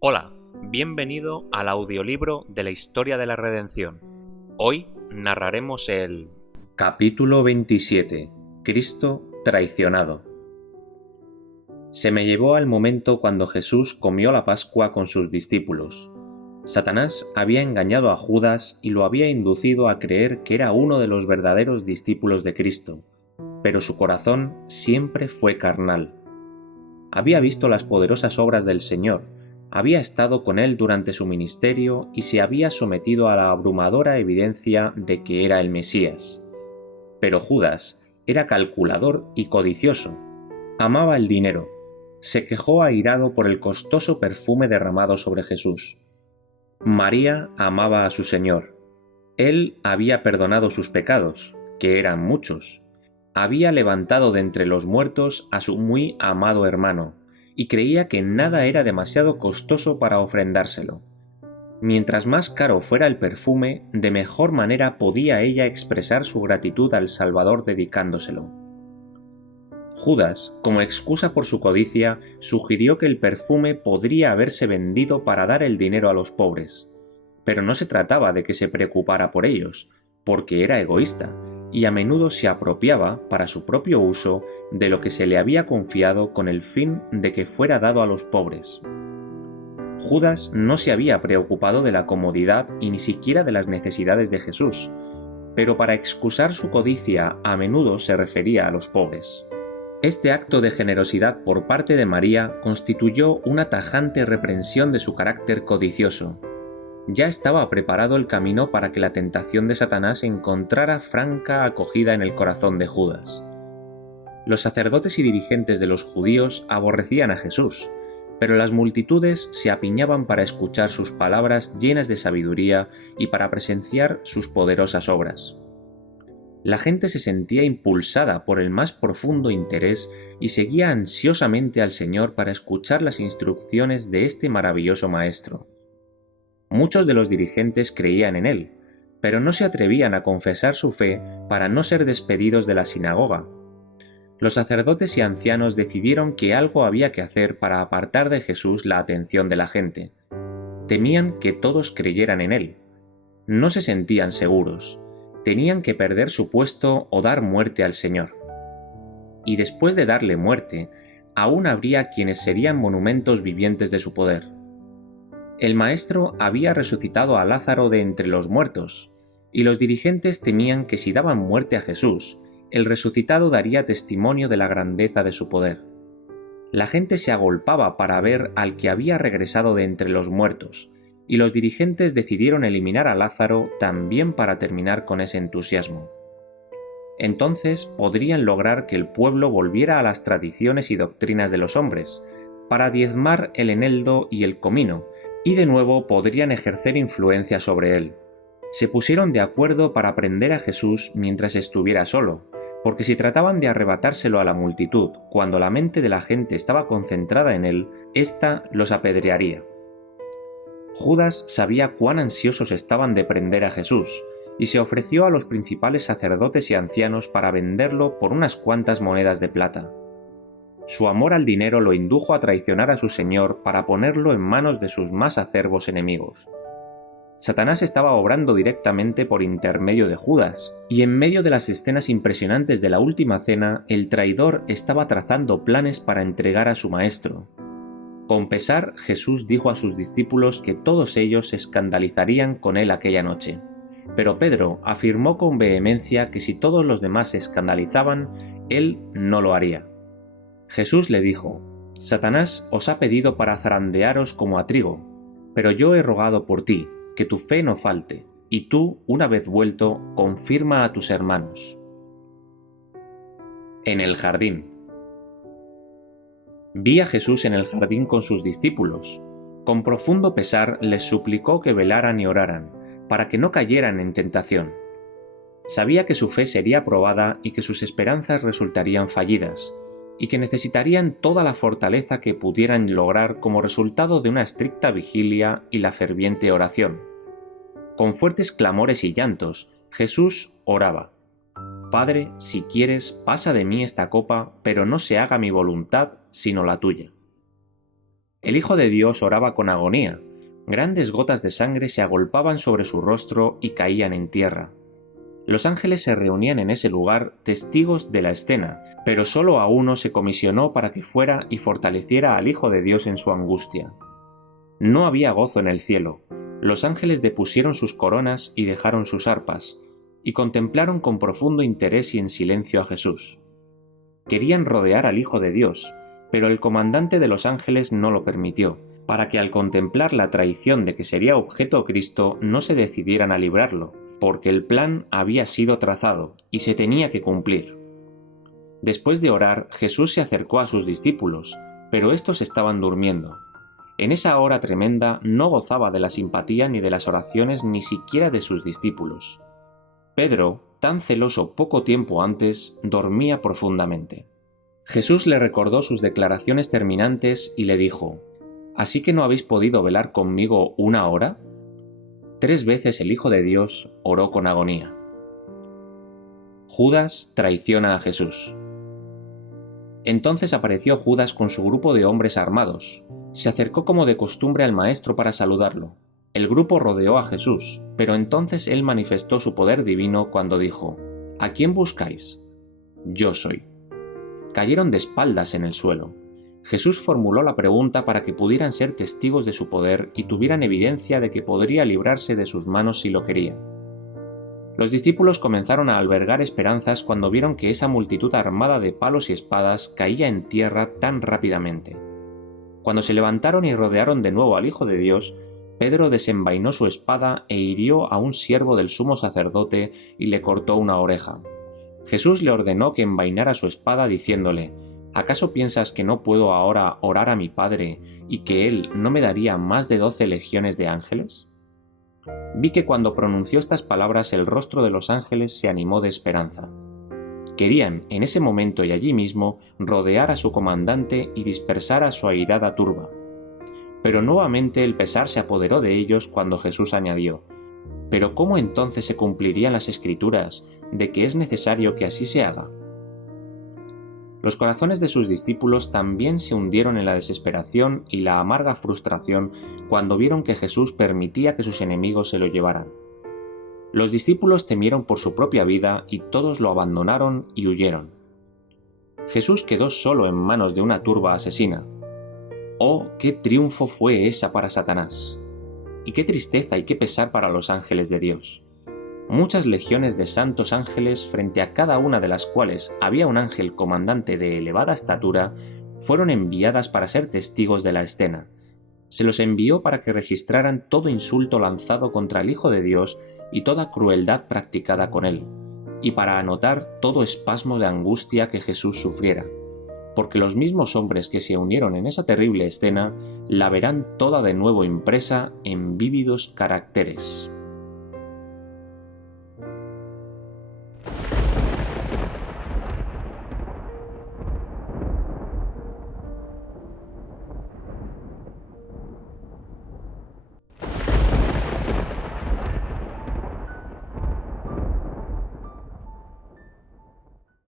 Hola, bienvenido al audiolibro de la historia de la redención. Hoy narraremos el capítulo 27. Cristo traicionado. Se me llevó al momento cuando Jesús comió la Pascua con sus discípulos. Satanás había engañado a Judas y lo había inducido a creer que era uno de los verdaderos discípulos de Cristo, pero su corazón siempre fue carnal. Había visto las poderosas obras del Señor, había estado con él durante su ministerio y se había sometido a la abrumadora evidencia de que era el Mesías. Pero Judas era calculador y codicioso. Amaba el dinero. Se quejó airado por el costoso perfume derramado sobre Jesús. María amaba a su Señor. Él había perdonado sus pecados, que eran muchos. Había levantado de entre los muertos a su muy amado hermano, y creía que nada era demasiado costoso para ofrendárselo. Mientras más caro fuera el perfume, de mejor manera podía ella expresar su gratitud al Salvador dedicándoselo. Judas, como excusa por su codicia, sugirió que el perfume podría haberse vendido para dar el dinero a los pobres. Pero no se trataba de que se preocupara por ellos, porque era egoísta, y a menudo se apropiaba, para su propio uso, de lo que se le había confiado con el fin de que fuera dado a los pobres. Judas no se había preocupado de la comodidad y ni siquiera de las necesidades de Jesús, pero para excusar su codicia a menudo se refería a los pobres. Este acto de generosidad por parte de María constituyó una tajante reprensión de su carácter codicioso. Ya estaba preparado el camino para que la tentación de Satanás encontrara franca acogida en el corazón de Judas. Los sacerdotes y dirigentes de los judíos aborrecían a Jesús, pero las multitudes se apiñaban para escuchar sus palabras llenas de sabiduría y para presenciar sus poderosas obras. La gente se sentía impulsada por el más profundo interés y seguía ansiosamente al Señor para escuchar las instrucciones de este maravilloso Maestro. Muchos de los dirigentes creían en él, pero no se atrevían a confesar su fe para no ser despedidos de la sinagoga. Los sacerdotes y ancianos decidieron que algo había que hacer para apartar de Jesús la atención de la gente. Temían que todos creyeran en él. No se sentían seguros. Tenían que perder su puesto o dar muerte al Señor. Y después de darle muerte, aún habría quienes serían monumentos vivientes de su poder. El Maestro había resucitado a Lázaro de entre los muertos, y los dirigentes temían que si daban muerte a Jesús, el resucitado daría testimonio de la grandeza de su poder. La gente se agolpaba para ver al que había regresado de entre los muertos, y los dirigentes decidieron eliminar a Lázaro también para terminar con ese entusiasmo. Entonces podrían lograr que el pueblo volviera a las tradiciones y doctrinas de los hombres, para diezmar el eneldo y el comino, y de nuevo podrían ejercer influencia sobre él. Se pusieron de acuerdo para prender a Jesús mientras estuviera solo, porque si trataban de arrebatárselo a la multitud cuando la mente de la gente estaba concentrada en él, ésta los apedrearía. Judas sabía cuán ansiosos estaban de prender a Jesús, y se ofreció a los principales sacerdotes y ancianos para venderlo por unas cuantas monedas de plata. Su amor al dinero lo indujo a traicionar a su Señor para ponerlo en manos de sus más acerbos enemigos. Satanás estaba obrando directamente por intermedio de Judas, y en medio de las escenas impresionantes de la última cena, el traidor estaba trazando planes para entregar a su maestro. Con pesar, Jesús dijo a sus discípulos que todos ellos se escandalizarían con él aquella noche. Pero Pedro afirmó con vehemencia que si todos los demás se escandalizaban, él no lo haría. Jesús le dijo: «Satanás os ha pedido para zarandearos como a trigo, pero yo he rogado por ti, que tu fe no falte, y tú, una vez vuelto, confirma a tus hermanos». En el jardín. Vi a Jesús en el jardín con sus discípulos. Con profundo pesar les suplicó que velaran y oraran, para que no cayeran en tentación. Sabía que su fe sería probada y que sus esperanzas resultarían fallidas, y que necesitarían toda la fortaleza que pudieran lograr como resultado de una estricta vigilia y la ferviente oración. Con fuertes clamores y llantos, Jesús oraba: «Padre, si quieres, pasa de mí esta copa, pero no se haga mi voluntad, sino la tuya». El Hijo de Dios oraba con agonía. Grandes gotas de sangre se agolpaban sobre su rostro y caían en tierra. Los ángeles se reunían en ese lugar, testigos de la escena, pero solo a uno se comisionó para que fuera y fortaleciera al Hijo de Dios en su angustia. No había gozo en el cielo. Los ángeles depusieron sus coronas y dejaron sus arpas, y contemplaron con profundo interés y en silencio a Jesús. Querían rodear al Hijo de Dios, pero el comandante de los ángeles no lo permitió, para que al contemplar la traición de que sería objeto Cristo no se decidieran a librarlo, porque el plan había sido trazado y se tenía que cumplir. Después de orar, Jesús se acercó a sus discípulos, pero estos estaban durmiendo. En esa hora tremenda no gozaba de la simpatía ni de las oraciones ni siquiera de sus discípulos. Pedro, tan celoso poco tiempo antes, dormía profundamente. Jesús le recordó sus declaraciones terminantes y le dijo: ¿Así que no habéis podido velar conmigo una hora? 3 veces el Hijo de Dios oró con agonía. Judas traiciona a Jesús. Entonces apareció Judas con su grupo de hombres armados. Se acercó como de costumbre al Maestro para saludarlo. El grupo rodeó a Jesús, pero entonces él manifestó su poder divino cuando dijo: ¿A quién buscáis? Yo soy. Cayeron de espaldas en el suelo. Jesús formuló la pregunta para que pudieran ser testigos de su poder y tuvieran evidencia de que podría librarse de sus manos si lo quería. Los discípulos comenzaron a albergar esperanzas cuando vieron que esa multitud armada de palos y espadas caía en tierra tan rápidamente. Cuando se levantaron y rodearon de nuevo al Hijo de Dios, Pedro desenvainó su espada e hirió a un siervo del sumo sacerdote y le cortó una oreja. Jesús le ordenó que envainara su espada diciéndole: ¿Acaso piensas que no puedo ahora orar a mi Padre y que Él no me daría más de 12 legiones de ángeles? Vi que cuando pronunció estas palabras el rostro de los ángeles se animó de esperanza. Querían, en ese momento y allí mismo, rodear a su comandante y dispersar a su airada turba. Pero nuevamente el pesar se apoderó de ellos cuando Jesús añadió: ¿Pero cómo entonces se cumplirían las Escrituras de que es necesario que así se haga? Los corazones de sus discípulos también se hundieron en la desesperación y la amarga frustración cuando vieron que Jesús permitía que sus enemigos se lo llevaran. Los discípulos temieron por su propia vida y todos lo abandonaron y huyeron. Jesús quedó solo en manos de una turba asesina. ¡Oh, qué triunfo fue esa para Satanás! Y qué tristeza y qué pesar para los ángeles de Dios. Muchas legiones de santos ángeles, frente a cada una de las cuales había un ángel comandante de elevada estatura, fueron enviadas para ser testigos de la escena. Se los envió para que registraran todo insulto lanzado contra el Hijo de Dios y toda crueldad practicada con él, y para anotar todo espasmo de angustia que Jesús sufriera, porque los mismos hombres que se unieron en esa terrible escena la verán toda de nuevo impresa en vívidos caracteres.